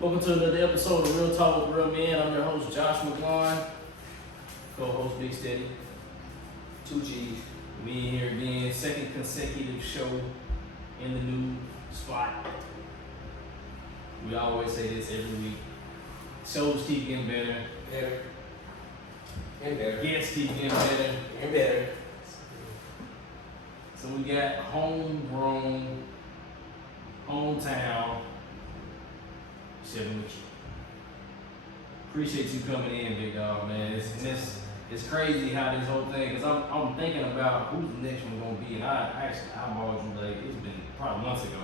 Welcome to another episode of Real Talk with Real Men. I'm your host, Josh McEwen, co-host Big Steady. 2 G's. We in here again, second consecutive show in the new spot. We always say this every week. Shows keep getting better. Better. And better. Guests keep getting better. And better. So we got homegrown, hometown, Shelby McEwen. Appreciate you coming in, big dog, man. It's crazy how this whole thing, because I'm thinking about who's the next one going to be, and I actually eyeballed you, like, it's been probably months ago.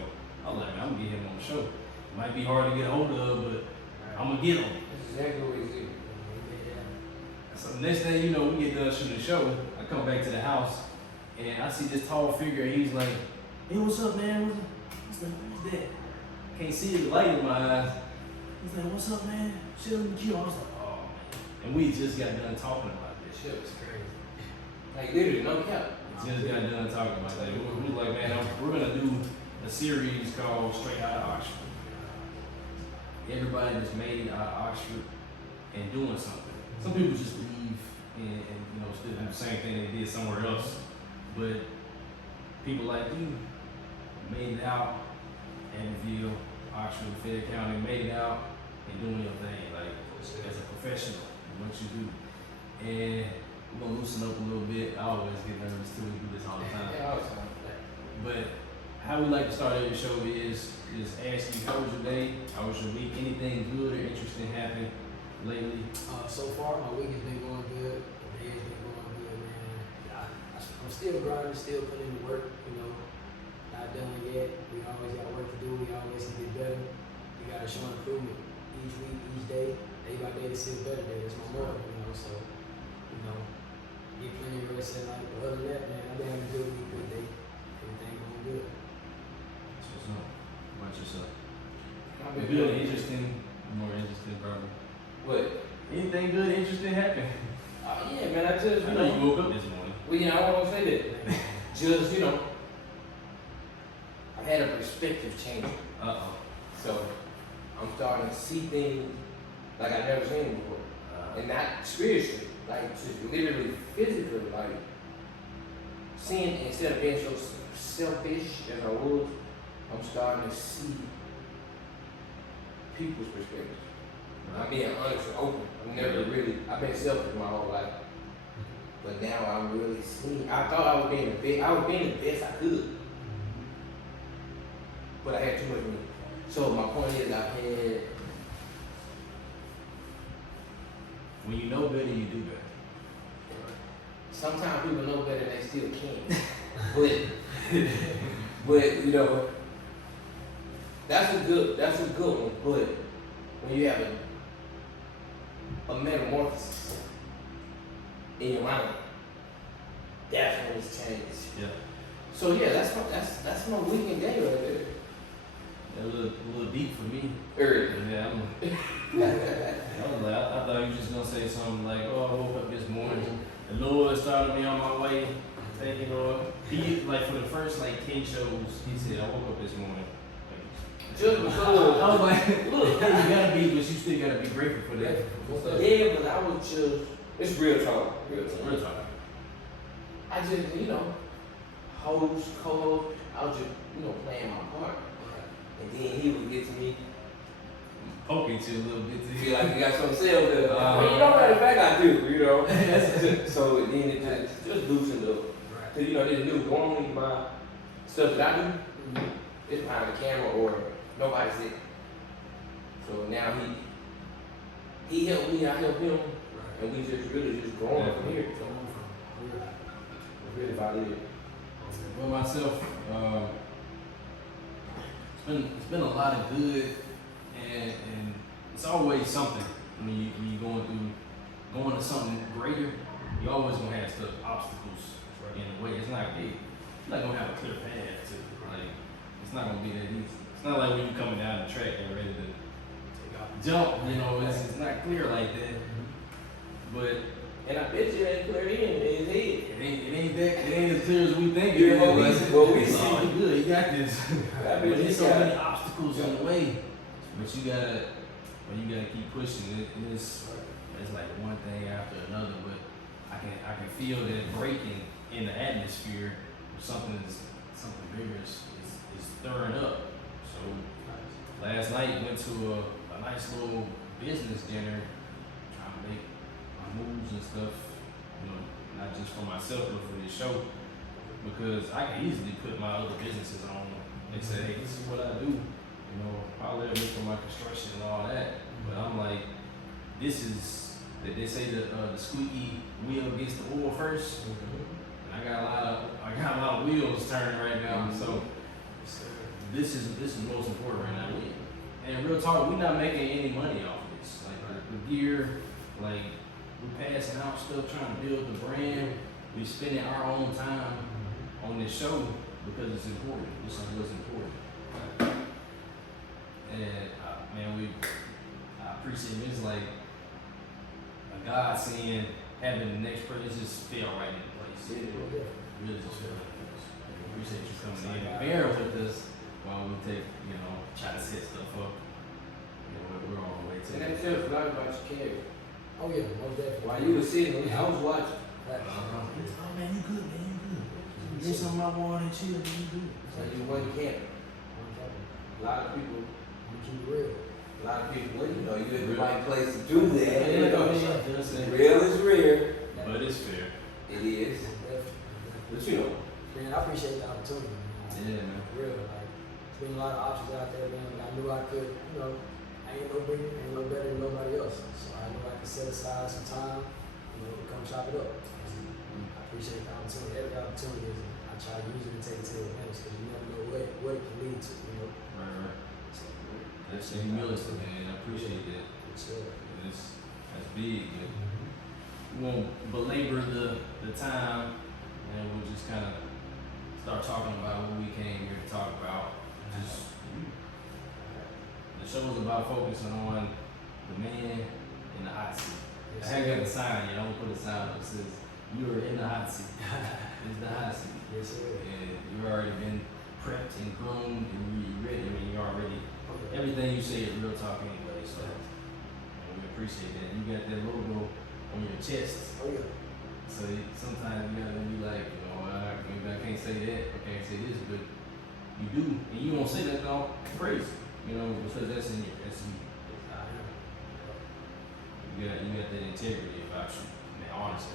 I was like, man, I'm going to get him on the show. It might be hard to get a hold of, but I'm going to get him. That's exactly what he's doing. So the next thing you know, we get done shooting the show, I come back to the house, and I see this tall figure, and he's like, hey, what's up, man? What's like, who's that? Can't see the light in my eyes. He's like, what's up, man? Shelby McEwen. I was like, oh, man. And we just got done talking about this. Shit was crazy. Like, literally, no cap. Just got done talking about that. We was like, man, we're going to do a series called Straight Out of Oxford. Everybody that's made it out of Oxford and doing something. Some people just leave and still do the same thing they did somewhere else. But people like you made it out, Annandale, Oxford, Fayette County, made it out and doing your thing, like as a professional, what you do. And we're gonna loosen up a little bit. I always get nervous too, we do this all the time. Yeah, all the time. But how we like to start every show is ask you, how was your day? How was your week? Anything good or interesting happened lately? So far, my week has been going good. The day has been going good, man. I'm still grinding, still putting in the work, Not done yet. We always got work to do. We always can get better. We got to show improvement each week, each day. Day by day, it's still better day. It's my more, So, get plenty of rest at night. But other than that, man, I've been having a good week, good day. Everything going good. That's what's up. How about yourself? I've been Good, interesting, more interesting, probably. What? Anything good, interesting happen? Yeah, man, I just, I know you woke up this morning. Well, I want to say that. Just, I had a perspective change. Uh-oh. So, I'm starting to see things like I've never seen before. And not spiritually, like just literally physically, like seeing, instead of being so selfish as I was, I'm starting to see people's perspectives. I'm being honest and open. I've been selfish my whole life. But now I'm really seeing, I thought I was being the best I could. But I had too much money. So my point is, I've had, When you know better, you do better. sometimes people know better and they still can't. but that's a good one. But when you have a metamorphosis in your mind, that's when it's changed. Yeah. So yeah, that's my weekend day right there. A little deep for me. Early. Yeah, I was like, I thought you were just gonna say something like, oh, I woke up this morning. The Lord started me on my way. Thank you, Lord. He, like, for the first 10 shows, he said, I woke up this morning. Just because. I was like, look, you gotta be, but you still gotta be grateful for that. Yeah, but I was just, it's real talk. Real Real talk. I just, host, co-host, I was just, playing my part. And then he would get to me, Poking to a little bit to feel like you got something to say over there. Uh-huh. In fact I do, So then it just loosened up. Cause there's new going by stuff that I do, it's behind the camera or nobody's it. So now he helped me, I help him, and we just really just growing from here. Really about it. Well, myself, it's been a lot of good, and it's always something when you going to something greater. You always gonna have stuff, obstacles in the way. You're not gonna have a clear path to it's not gonna be that easy. It's not like when you're coming down the track and ready to jump. It's not clear like that. But And I bet you it ain't clear in his head. it ain't as clear as we think. Yeah, what we see. Oh, you good, you got this. I bet But you there's so got many it. obstacles in the way. But you gotta keep pushing it. It's like one thing after another, but I can feel that breaking in the atmosphere or something bigger is stirring up. So last night went to a nice little business dinner, trying to make my moves and stuff, you know, not just for myself but for this show. Because I can easily put my other businesses on and say, hey, this is what I do. You know, probably me for my construction and all that. But I'm like, this is that they say the squeaky wheel gets the oil first. And I got a lot of wheels turning right now. So this is most important right now. And real talk, we're not making any money off of this. Like the gear, like we're passing out stuff, trying to build the brand. We're spending our own time on this show because it's important. This is what's important. And man, I appreciate it. It's like a God seeing having the next person just fell right into place. Really just fell right into place. I appreciate you coming in and bearing with us while we try to set stuff up. We're on the way to And it. that tells a lot about your character. Oh yeah, most definitely. While you were sitting, I was watching. Oh man, you good, man, you good. Get some of my water and chill, man, you good. So you wasn't camping. A lot of people, Keep it real. a lot of people, well, you're in the right place to do that. Yeah, Real is real. but it's fair. It is. But Man, I appreciate the opportunity. Yeah, man. For real, like, there's been a lot of options out there, man, but I knew I could, I ain't no bigger, ain't no better than nobody else. So I knew I could set aside some time, to come chop it up. I appreciate the opportunity. Every opportunity is, I try to use it and take it to advantage because you never know what it can lead to, Right. So, That's the humility, man. I appreciate that. sure. That's big, but we won't belabor the time, and we'll just kind of start talking about what we came here to talk about. Just the show is about focusing on the man in the hot seat. I haven't got the sign yet. I'm gonna put a sign up that says "You're in the hot seat." It's the hot seat. Yes, sir. And you've already been prepped and groomed and you're ready. I mean, you already, everything you say is real talk anyway, so we appreciate that. You got that logo on your chest, Oh yeah. so sometimes you gotta be like, maybe I can't say that, I can't say this, but you do, and you won't say that all crazy, because that's in you. You got that integrity about you, and honesty.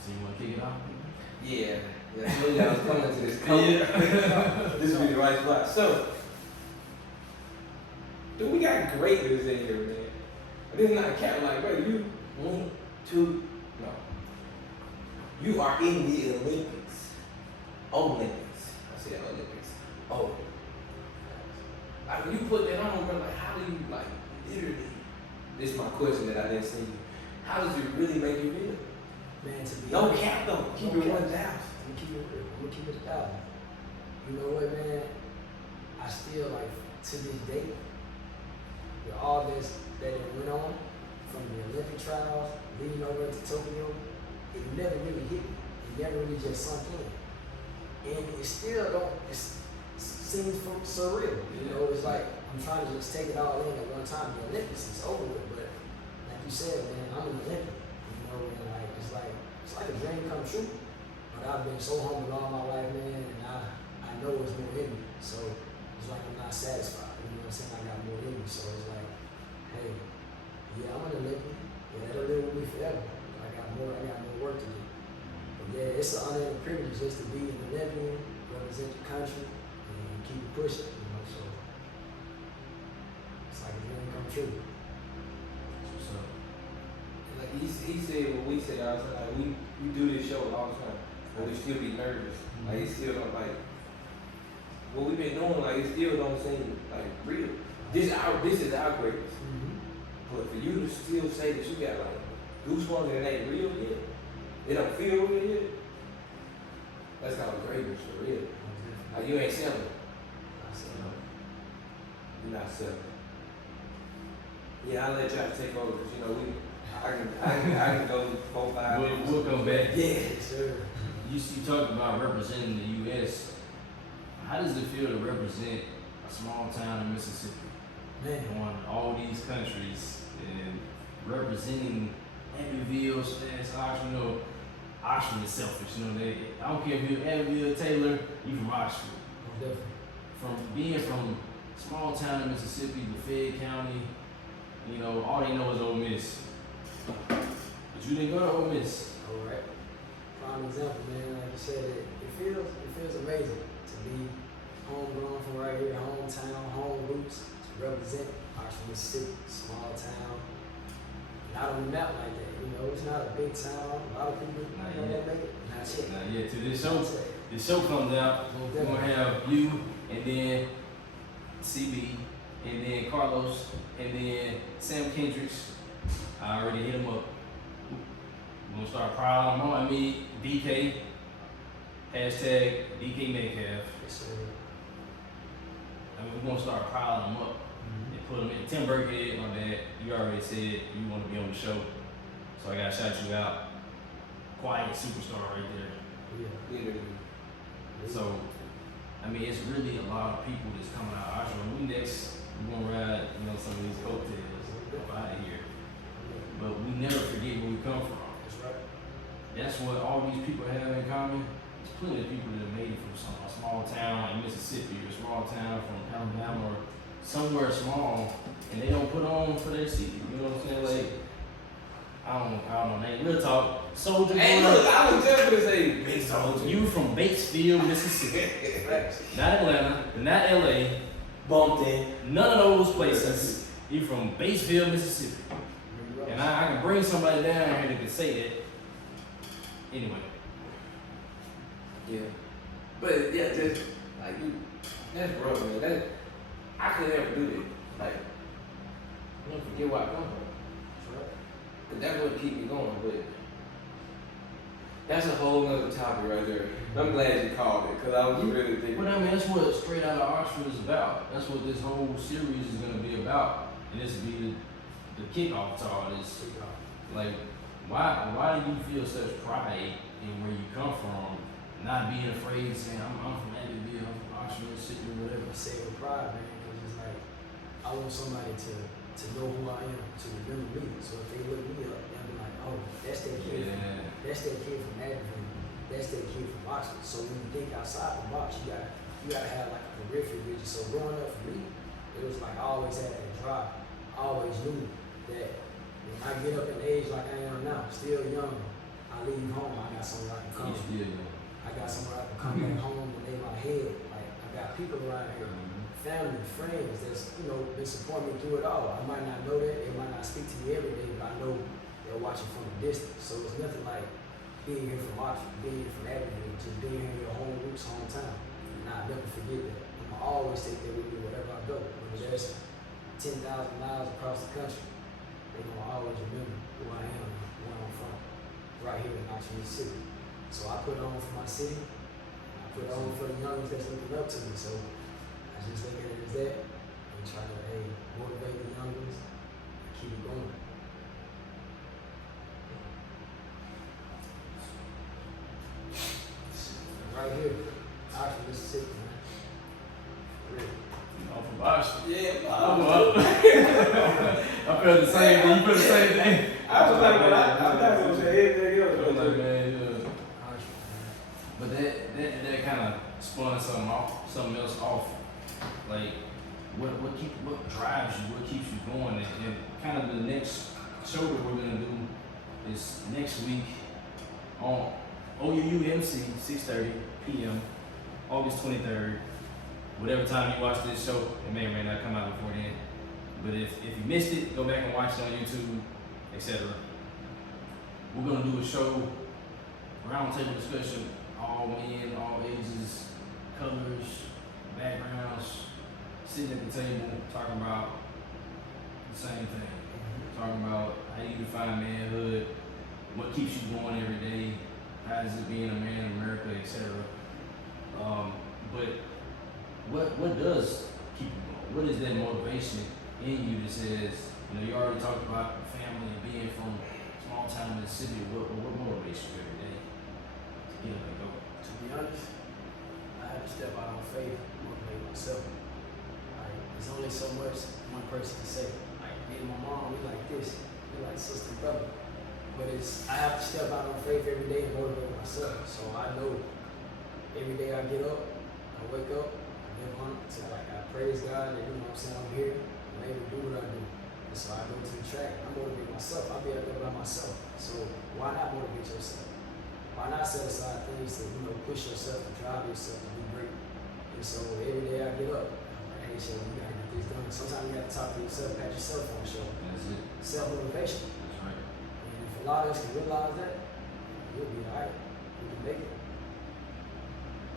So you wanna kick it off? Yeah. I was coming to this cover. This would be the right spot. So, dude, we got greatness in here, man. This is not a cat like, bro, you went to, no. You are in the Olympics. Olympics. I said Olympics. Oh. Like, when you put that on, bro, like, how do you, like, literally, this is my question that I didn't see you. How does it really make you feel? Man, to be No honest, cap though. Keep no it cap. 1,000. I'm gonna keep it real. I'm gonna keep it 1,000. You know what, man? I still like to this day, with all this that it went on from the Olympic trials leading over to Tokyo, it never really hit me. It never really just sunk in, and it still don't. It seems surreal. It's like I'm trying to just take it all in at one time. The Olympics is over with, but like you said, man, I'm an Olympic. And like it's like a dream come true. But I've been so humble all my life, man, and I know it's more in me. So it's like I'm not satisfied. You know what I'm saying? I got more in me. So it's like, hey, yeah, I'm an Olympian. Yeah, that'll live with me forever. I got more work to do. But yeah, it's an honor and a privilege just to be an Olympian, represent the country, and keep it pushing. So it's like a dream come true. What's up? Like he said what we say all the time. Like we do this show all the time, but we still be nervous. Like it still don't like what we've been doing. Like it still don't seem like real. This is our greatness. But for you to still say that you got like goosebumps and it ain't real yet, it don't feel real yet. That's called greatness for real. Like you ain't selling. You're not selling. Yeah, I'll let y'all take over because I can go 4, 5. We'll come back. Yeah, sir. You talked about representing the U.S. How does it feel to represent a a small town in Mississippi, Man. going to all these countries and representing Abbeville, Oxford. You know, Oxford is selfish. You know, I don't care if you're Abbeville, Taylor, you from Oxford. Most definitely. From being from small town in Mississippi, Lafayette County, you know, all they know is Ole Miss. But you didn't go to Ole Miss. All right. Prime example, man. Like you said, it feels amazing to be homegrown from right here, hometown, home roots, to represent Oxford, Mississippi, small town. Not on the map like that, you know. It's not a big town. A lot of people Not don't yet. make it. Not yet. Now, yeah, till this Not show, yet. this show comes out, Most we're gonna definitely. have you and then CB and then Carlos and then Sam Kendricks. I already hit him up. We're gonna start piling them on. I mean, DK, hashtag DK Metcalf. Yes, sir. I mean, we're gonna start piling them up and put them in. Tim Burkhead, my bad. You already said you want to be on the show, so I gotta shout you out. Quiet superstar right there. Yeah. Literally. So, I mean, it's really a lot of people that's coming out of Oxford. We next, we're gonna ride, you know, some of these coattails up out of here. But we never forget where we come from. That's right. That's what all these people have in common. There's plenty of people that have made it from a small town in Mississippi or a small town from Alabama or somewhere small, and they don't put on for their city. You know what I'm saying? Like, I don't know, name. Real talk. Soldier Hey, Boy. look, I was just gonna say Big Soldier. You from Batesville, Mississippi. Facts. Not Atlanta, not LA, Bumped in. none of those places. You from Batesville, Mississippi. And I can bring somebody down here that can say that. Anyway. Yeah. But yeah, just like you, that's rough, man. That I could never do that. Like, I don't forget where I come from. That's right. Cause that's what keep me going. But that's a whole nother topic right there. I'm glad you called it, cause I was really thinking. But I mean, that's what Straight Outta Oxford is about. That's what this whole series is going to be about. And this will be the kickoff to all this. Like, why do you feel such pride in where you come from? Not being afraid, saying, I'm from Abbeville, I'm from Oxford, Mississippi, or whatever. I say it with pride, man, because it's like, I want somebody to know who I am, to remember me. So if they look me up, they'll be like, oh, that's that kid. Yeah. That's that kid from Abbeville. That's that kid from Oxford. So when you think outside the box, you gotta have like a peripheral vision. So growing up for me, it was like I always had that drive. I always knew that when I get up in age like I am now, still young, I leave home, I got somewhere I can come. He's still young. I got somewhere I can come back home and lay my head. Like I got people around here, family, friends that's, you know, been supporting me through it all. I might not know that, they might not speak to me every day, but I know they're watching from a distance. So it's nothing like being here from Oxford, being here from Abbeville, just being here in your home roots, hometown. And I'll never forget that. I'm gonna always take that with me wherever I go. Whether there's 10,000 miles across the country, they're gonna always remember who I am and where I'm from. Right here in Oxford, Mississippi. So I put it on for my city. I put it on for the youngins that's looking up to me. So I just look at it as that and try to motivate the youngins and keep it going. Right here, Oxford, Mississippi, man. For real. I'm from Oxford. Yeah, I'm up. I felt the same thing. You feel the same thing? I was like, well, I'm not gonna say anything else. I was like, man, Oxford, man. But that kind of spun something else off. Like, what drives you? What keeps you going? And kind of the next show that we're gonna do is next week on OUUMC, 6:30 p.m. August 23rd. Whatever time you watch this show, it may or may not come out before then. But if you missed it, go back and watch it on YouTube, etc. We're gonna do a show, roundtable discussion, all men, all ages, colors, backgrounds, sitting at the table, talking about the same thing. Talking about how you define manhood, what keeps you going every day, how is it being a man in America, etc. But what does keep you going? What is that motivation in you that says, you already talked about family and being from small town Mississippi. What motivates you every day to get up and go? To be honest, I had to step out on faith and motivate myself. there's only so much one person can say. Like me and my mom, we like this. We like sister and brother. But I have to step out on faith every day to motivate myself. So I know every day I get up, I wake up, I get on to like I praise God that you know what I'm saying, I'm here, I'm able to do what I do. And so I go to the track, I motivate myself, I'll be out there by myself. So why not motivate yourself? Why not set aside things to, you know, push yourself and drive yourself to be great? And so every day I get up, I'm like, hey, Shelby, you gotta get this done. Sometimes you have to talk to yourself, pat yourself on the shoulder. That's it. Self-motivation. That's right. And if a lot of us can realize that, we'll be alright. We can make it.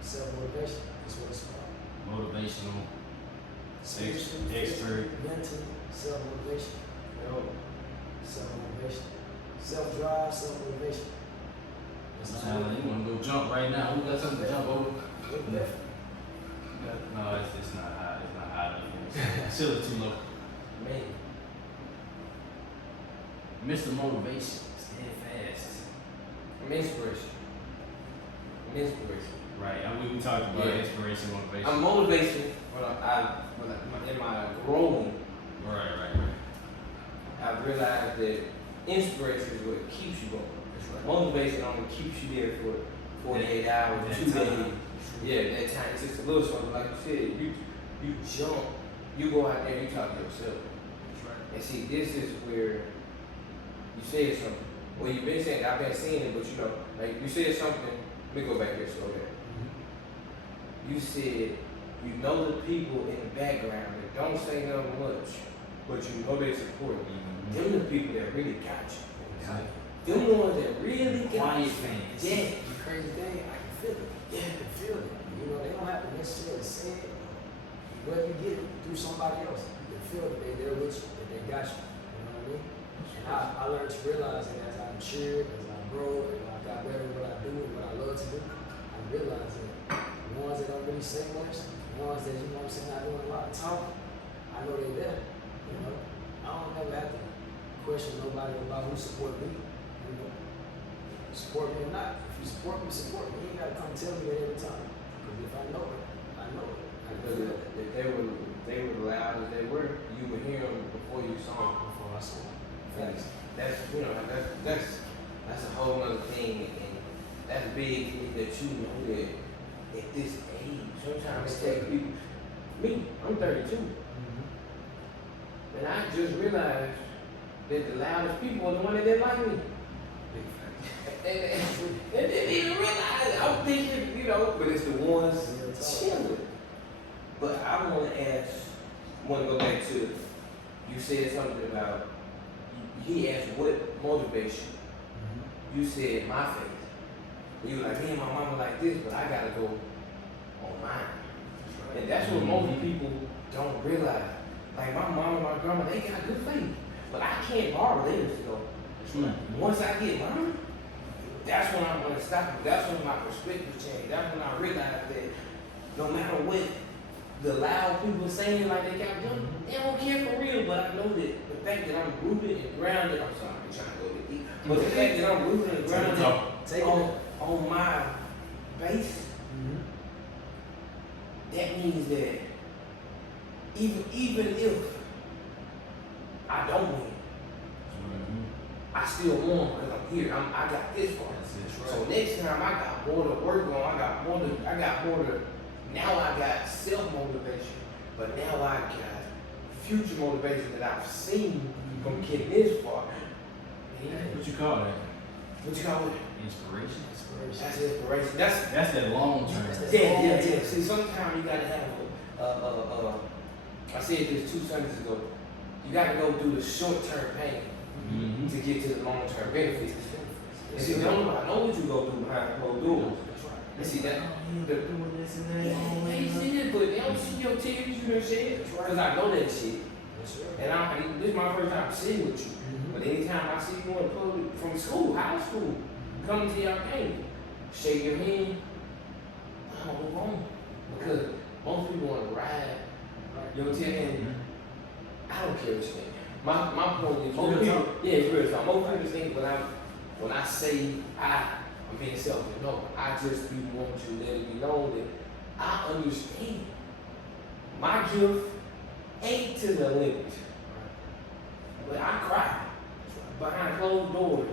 Self-motivation is what it's about. Motivational, Spiritually, expert. mentally, self-motivation. Yo, Self-motivation. Self-drive, self-motivation. That's Sound like you want to go jump right now. Who got something to jump over? Definitely. No, it's not high. It's not high enough. Still it's too low. man. Mr. Motivation, steadfast. I'm inspiration. I'm inspiration. Right. We talked about Yeah. inspiration, motivation. I'm motivation in my growing. Right. I've realized that inspiration is what keeps you going. That's right. Motivation only keeps you there for 48 hours, That 2 time. days. Yeah, that time. It's just a little something. Like you said, you jump, you go out there, you talk to yourself. That's right. And see, this is where you said something. Well, you've been saying, I've been seeing it, but you know, like you said something. Let me go back there, slow down. You said you know the people in the background that don't say nothing much, but you know they support you. Them the people that really got you. Exactly. Them the ones that really got Quiet you. fans. Yeah. The crazy thing, I can feel it. Yeah. I can feel it. You know, they don't have to necessarily say it. Whether you get it through somebody else, you can feel that they're there with you, that they got you. You know what I mean? And I learned to realize that as I matured, as I grow, as I got better at what I do and what I love to do, I realized that the ones that don't really say much, the ones that, you know what I'm saying, not doing a lot of talking, I know they're there. You know? I don't never have to question nobody about who support me. You know? Support me or not. If you support me, support me. You ain't gotta come tell me that every time. Because if I know it, I know it. I can Because feel it if they were loud as they were, you would hear them before you saw them. before I saw it. And Facts. that's that's a whole other thing, and that's big to me that you know that at this age, sometimes it takes people. Me, I'm 32, and I just realized that the loudest people are the one that didn't like me. Big facts. And didn't even realize. I'm thinking, you know, but it's the ones chilling. But I want to go back to, you said something about, he asked what motivation. You said my faith. You were like, me and my mama like this, but I gotta go on mine. And that's what most people don't realize. Like my mama and my grandma, they got good faith. But I can't borrow theirs to go. Once I get mine, that's when I'm gonna stop it. That's when my perspective changed. That's when I realized that no matter what the loud people saying like they got done, they don't care for real. But I know that the fact that I'm rooted and grounded, I'm sorry, I'm trying to go a bit deep. But the fact that I'm rooted and grounded on my base, that means that even if I don't win, I still won because I'm here. I got this far. So next time I got more to work on. I got more to. Now I got self-motivation, but now I got future motivation that I've seen from getting this far. Man, What you call that? what you call it? Inspiration. That's inspiration. That's that long term. yeah. See, sometimes you gotta have I said this 2 Sundays ago. You gotta go through the short-term pain to get to the long-term benefits. And see, don't nobody know what you go through behind closed doors. And see that. Doing this and that. They see it, but they don't see your tears you done shed. Because I know that shit. And this is my first time sitting with you. But anytime I see you in public, from school, high school, coming to your pain, shake your hand, I don't move on. Because most people want to ride your tail. I don't care what you think. My point is, most people, it's real talk. Most people think when I say I'm being selfish. No, I just be wanting to let it be known that I understand my gift ain't to the Olympics. But I cried behind closed doors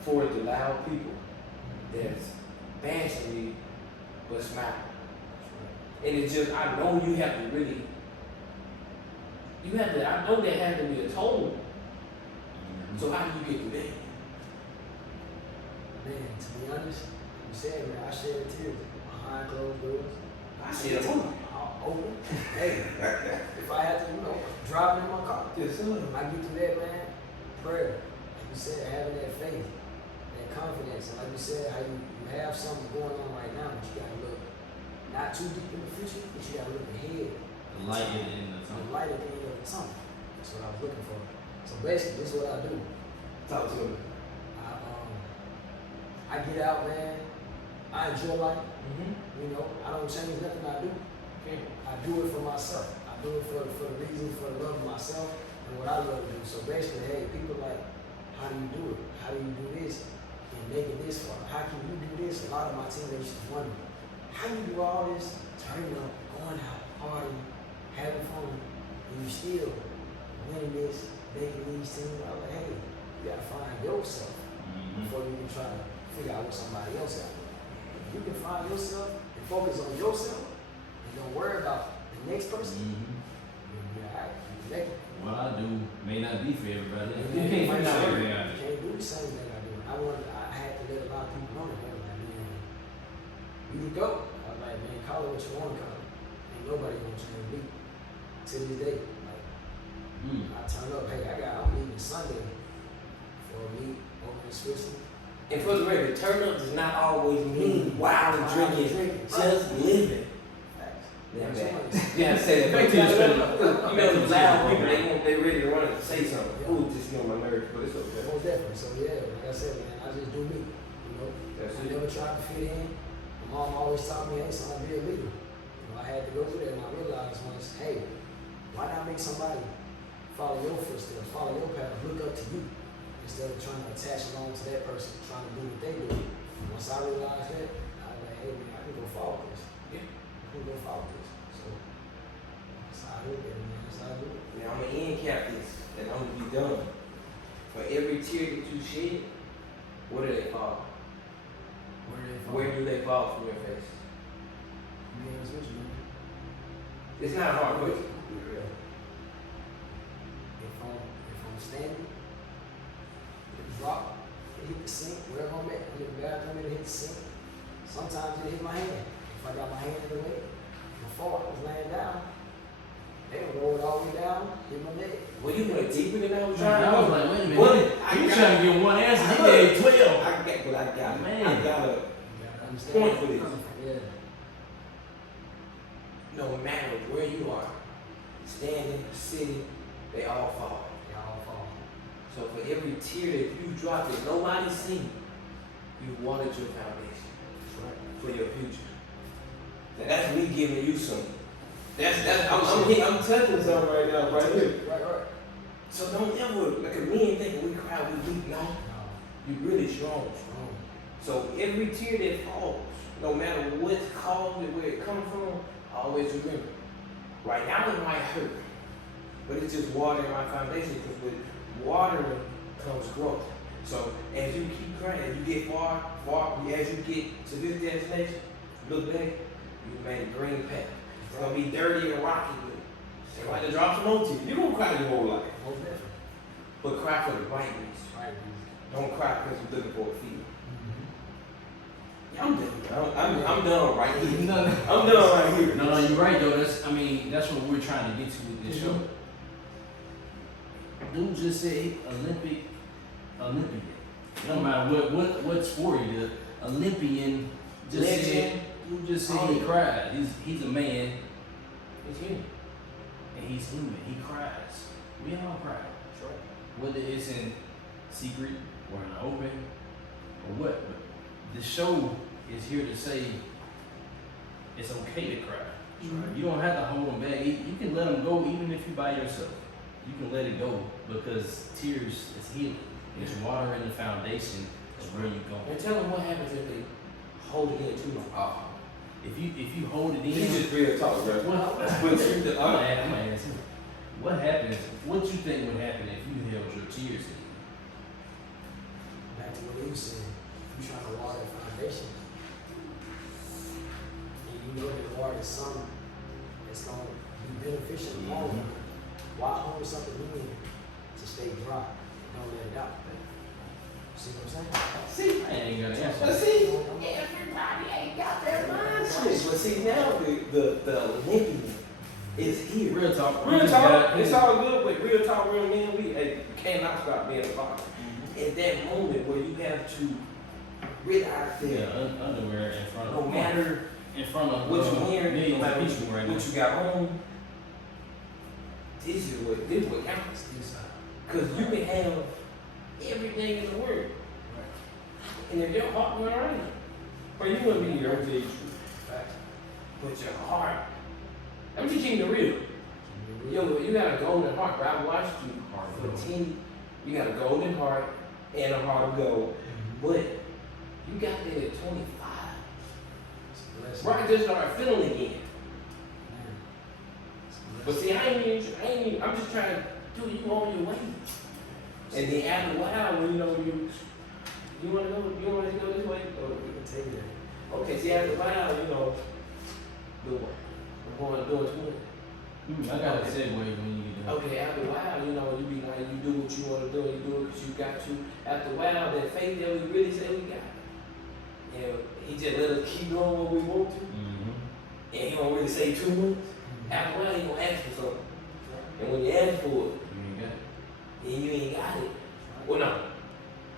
for the loud people that's bashing me but smiling. And it's just, I know you have to really, I know there has to be a toll. So how do you get through that? Man, to be honest, you said, man, I shed tears behind closed doors. I see it on. Open. Hey, if I had to, driving in my car. Yes, sir. I get through that, man, prayer. Like you said, having that faith, that confidence. And like you said, how you have something going on right now, but you gotta look not too deep in the future, but you gotta look ahead. The light at the end of the tunnel. The light at the end of the tunnel. That's what I was looking for. So basically, this is what I do. Talk to me. I get out, man. I enjoy life. Mm-hmm. I don't change nothing I do. Okay. I do it for myself. I do it for the reason, for the love of myself and what I love to do. So basically, hey, people like, how do you do it? How do you do this and make it this far? How can you do this? A lot of my teammates just wonder, how do you do all this, turning up, going out, partying, having fun, and you still winning this, making these teams? I'm like, hey, you gotta find yourself before you can try to figure out what somebody else out there. If you can find yourself and focus on yourself and don't worry about the next person, you'll be all right. You can make it. What I do may not be for everybody. And You can't might fix not work. everything I You do. can't do the same thing I do. I had to let a lot of people know that. They were like, man, you can go. I was like, man, call it what you want to call it. Ain't nobody gonna change me. To this day, like, I turn up, hey, I'm leaving Sunday for a meet over in Switzerland. And for the record, turn up does not always mean wild and drinking, just living. Facts. Yeah, That's man. what Yeah, I say that. Back to the struggle. You know, the loud people, they ready to run and say something. Ooh, just get on my nerves, but it's okay. Most definitely. So yeah, like I said, man, I just do me. That's I it. never tried to fit in. My mom always taught me, hey, son, be a leader. I had to go through that, and I realized once, hey, why not make somebody follow your footsteps, follow your path, look up to you, instead of trying to attach along to that person, trying to do what they do. Once I realized that, I was like, hey, man, I can go follow this. Yeah. I can go follow this. So that's how I look at it, man. That's how I do it. Now, I'm gonna end cap this, and I'm gonna be done. For every tear that you shed, where do they fall? Where do they fall? Where do they fall from your face? To be honest with you, man. It's not a hard question. Be real. If I'm standing, it drop, it hit the sink, wherever I'm at, I'm in the bathroom, it hit the sink. Sometimes it hit my hand. If I got my hand in the way, before I was laying down, they would roll it all the way down, hit my leg. Well, you went deeper than I was I trying to was go. like, wait a minute. What? You trying to get one answer? He gave 12. I got Man. I got a You gotta understand point where for I'm this. coming from. Yeah. No matter where you are, standing, sitting, they all fall. They all fall. So for every tear that you drop that nobody's seen, you watered your foundation for your future. Now that's me giving you some. I'm touching something right now, right here. Right. So don't ever, like, if we ain't thinking we cry, we weak. No, No. you really strong. Strong. So every tear that falls, no matter what's caused it, where it comes from, always remember. Right now it might hurt, but it's just watering my foundation, because with watering comes growth. So as you keep crying, as you get far, as you get to this destination, look back, you made a green path. It's gonna be dirty and rocky, but it's like to drop some more tears. You're gonna cry your whole life, Most definitely. but cry for the right reason. Right. Don't cry because you're looking for a feel. Mm-hmm. Yeah, I'm done. I'm done right here. No, I'm done right here. no, you're right though. That's what we're trying to get to with this show. Dude just said Olympian. It don't matter what sport he did. Olympian just said. Dude just said he cried. He's a man. It's human. And he's human. He cries. We all cry. Sure. Whether it's in secret or in the open or what. But the show is here to say it's okay to cry. Right. You don't have to hold them back. You can let them go even if you're by yourself. You can let it go because tears is healing. It's water in the foundation of where you're going. And tell them what happens if they hold it in too long. If you hold it in, This is real talk, bro. well, But you, I'm gonna answer. What happens? What you think would happen if you held your tears in? Back to what he was saying, you trying to water the foundation, and you know that water is something that's going to be beneficial in the long run. Why hold something in to stay dry? Don't let it out. See what I'm saying? See, I ain't got an answer. but see, everybody ain't got that mindset. But see, now the Olympian is here. Real talk. Real talk, it's all good, but real talk, real men, we cannot stop being a father. At that moment where you have to realize that Yeah, underwear in front of no matter in front of what you're wearing, no millions matter of people right now. what you got on, this is what counts. Because you can have everything in the world. And if your heart went right, but you wouldn't be here, I'm telling you the truth. But your heart, I'm just keeping it real. Yo, you got a golden heart, bro. I watched you for 10. You got a golden heart and a heart of gold. But you got that at 25. Where I just started feeling again. But see, I'm just trying to do you on your way. And then after a while, when you know you want to go this way, or we can take it. Okay, see, after a while, you know, do what? I'm going to do it. I got a segue when you get done. Okay, after a while, you know, you be like, you do what you want to do, and you do it because you got to. After a while, that faith that we really say we got. And he just let us keep doing what we want to. And he don't really say too much. After a while, he gonna ask for something. And when you ask for it, then you ain't got it. Well, no,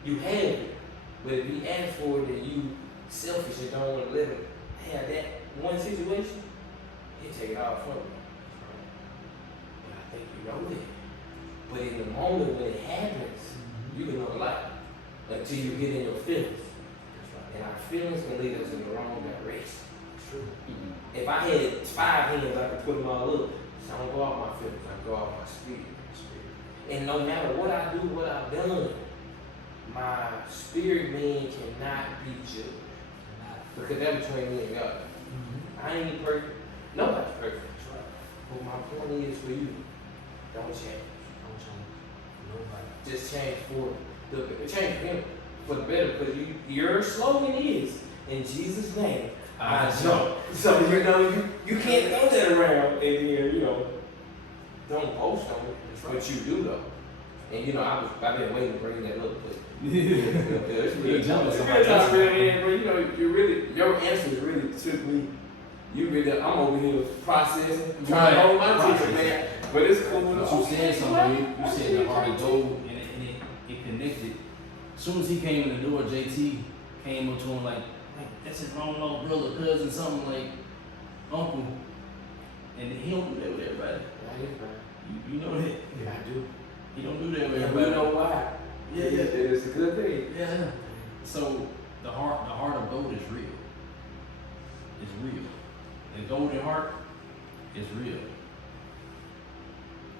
you have it. But if you ask for it and you selfish and don't want to live it, have that one situation, he'll take it all from you. And I think you know that. But in the moment when it happens, you can know a lot until you get in your feelings. And our feelings can lead us in the wrong direction. True. If I had 5 hands, I could put them all up. So I don't go off my feelings, I go off my spirit. And no matter what I do, what I've done, my spirit man cannot be judged. Because that's between me and God. I ain't perfect. Nobody's perfect. But my point is for you, don't change. Nobody. Just change for him for the better. Because your slogan is, in Jesus' name, I jump. So you know you can't throw that around and then, you know, don't boast on it. But you do though. And you know, I've been waiting to bring that up, but it's real time. It's real time, man, bro. You know, your answers really took me. I'm over here processing, trying to hold my ticket, man. But it's cool. But you said something. You said the heart of gold, and it connected. As soon as he came in the door, JT came up to him like that's his long lost brother, cousin, something like uncle. And he don't do that with everybody. You know that? Yeah, I do. He don't do that with And everybody. we know why. Yeah. It's a good thing. Yeah. So the heart of gold is real. It's real. The golden heart is real.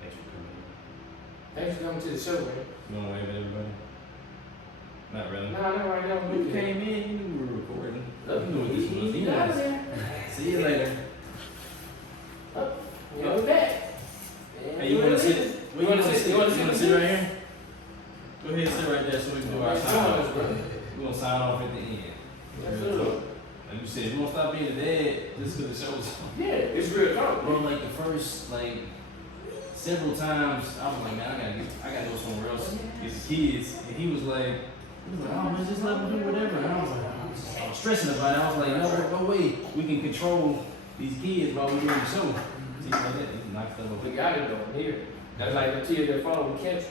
Thanks for coming in. Thanks for coming to the show, man. You wanna wave at everybody? Not really. No, right now. When you came in, you knew we were recording. You knew what this was. You You got know. it. See you later. You're back. Hey, you wanna sit? You wanna sit right here? Go ahead, sit right there so we can do our sign off. We're gonna sign off at the end. Real talk. Like you said, we won't stop being a dad just because the show's on. Yeah, it's real talk. Bro, like the first several times, I was like, man, I gotta go somewhere else. Get the kids, and he was like, oh man, just let them do whatever. And I was stressing about it. I was like, no way, we can control these kids while we're doing the show. See, like that, he knocked stuff We over. got it though, here. That's like the kids that follow we catch.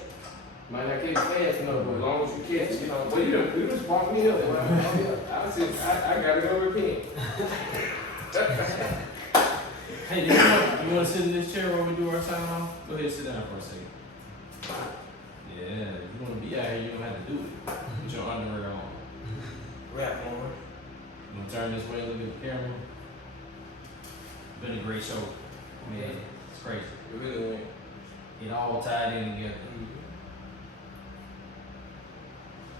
Might not catch fast enough, but as long as you catch it, you know. Well, you just brought me up. I said, I gotta go repent. Hey, you want to sit in this chair while we do our sign off? Go ahead, sit down for a second. Yeah, if you want to be out here, you don't have to do it. Put your underwear on. Rap on. You want to turn this way, look at the camera. Been a great show. Man, it's crazy. It really went. It all tied in together.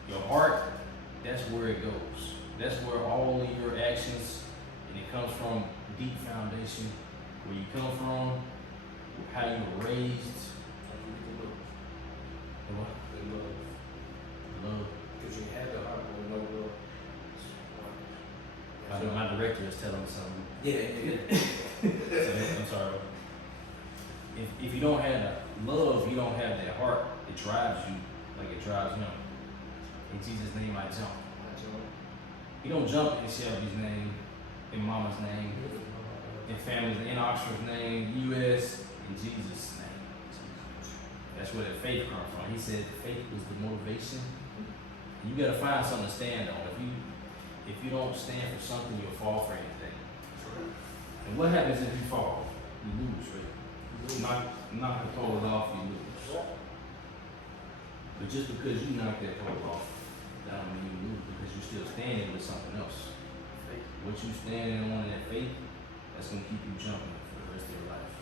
Your heart, that's where it goes. That's where all of your actions, and it comes from deep foundation, where you come from, how you were raised. And what? Love. Because you had the heart with no love. My director is telling me something. Yeah. So, I'm sorry. If you don't have that love, you don't have that heart, it drives you like it drives him. In Jesus' name, I jump. You don't jump in Shelby's name, in Mama's name, in family's name, in Oxford's name, U.S., in Jesus' name. That's where the faith comes from. He said faith was the motivation. You gotta find something to stand on. If you don't stand for something, you'll fall for anything. And what happens if you fall? You lose, right? Knock the pole off, you lose. But just because you knock that pole off, that don't mean you lose, because you're still standing with something else. What you standing on in that faith, that's gonna keep you jumping for the rest of your life.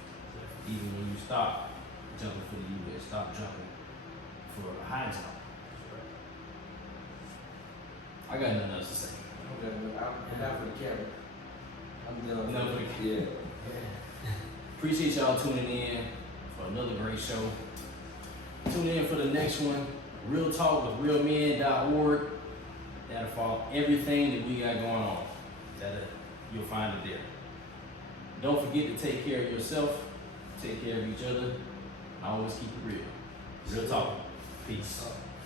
Even when you stop jumping for the U.S., stop jumping for a high jump. I got nothing else to say. I'm not for the camera. I'm done. Enough for the Yeah. Appreciate y'all tuning in for another great show. Tune in for the next one, Real Talk with realmen.org. That'll follow everything that we got going on. You'll find it there. Don't forget to take care of yourself, take care of each other, and always keep it real. Real Talk. Peace.